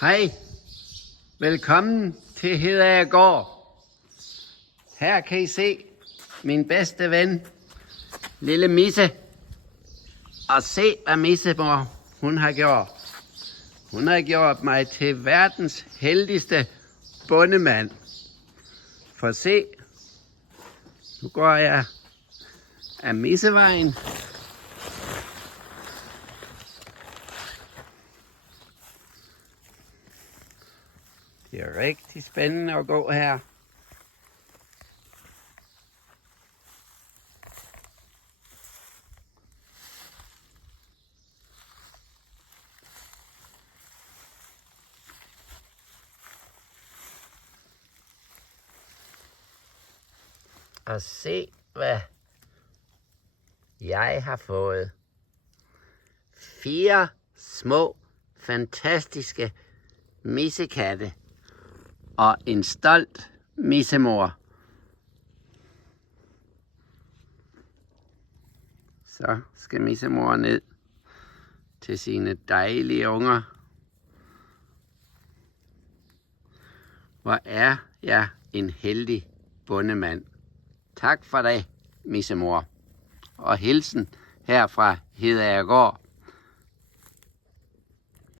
Hej, velkommen til Hedeagergård. Her kan I se min bedste ven, lille Misse. Og se, hvad Missemor hun har gjort. Hun har gjort mig til verdens heldigste bondemand. For se, nu går jeg af Missevejen. Det er rigtig spændende at gå her. Og se, hvad jeg har fået. 4 små, fantastiske missekatte. Og en stolt missemor. Så skal missemor ned til sine dejlige unger. Hvor er jeg en heldig bondemand. Tak for det, missemor. Og hilsen her fra Hedeagergård.